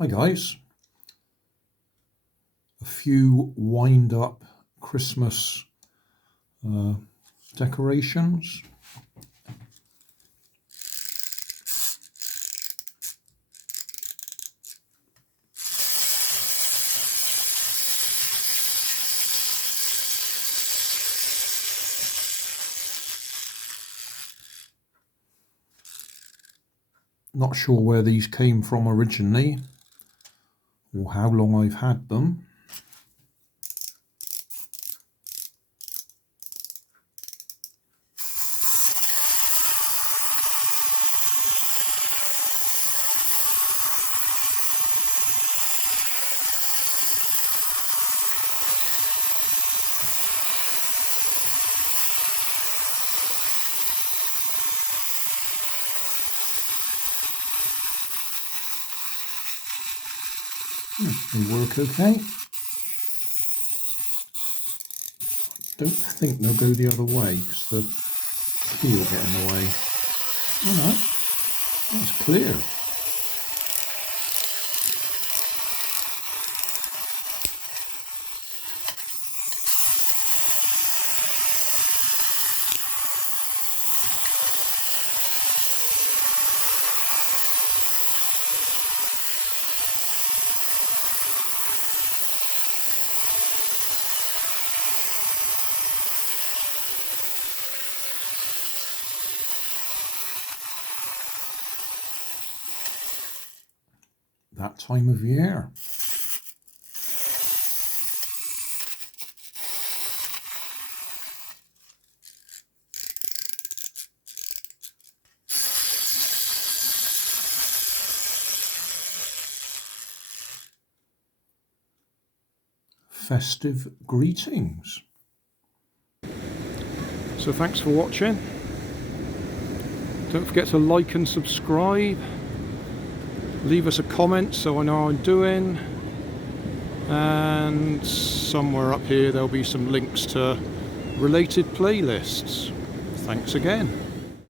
Hi guys, a few wind up Christmas decorations. Not sure where these came from originally or how long I've had them. They work okay. Don't think they'll go the other way because the key will get in the way. Oh no, that's clear. That time of year. Festive greetings. So thanks for watching. Don't forget to like and subscribe. Leave us a comment so I know how I'm doing. And somewhere up here there'll be some links to related playlists. Thanks again.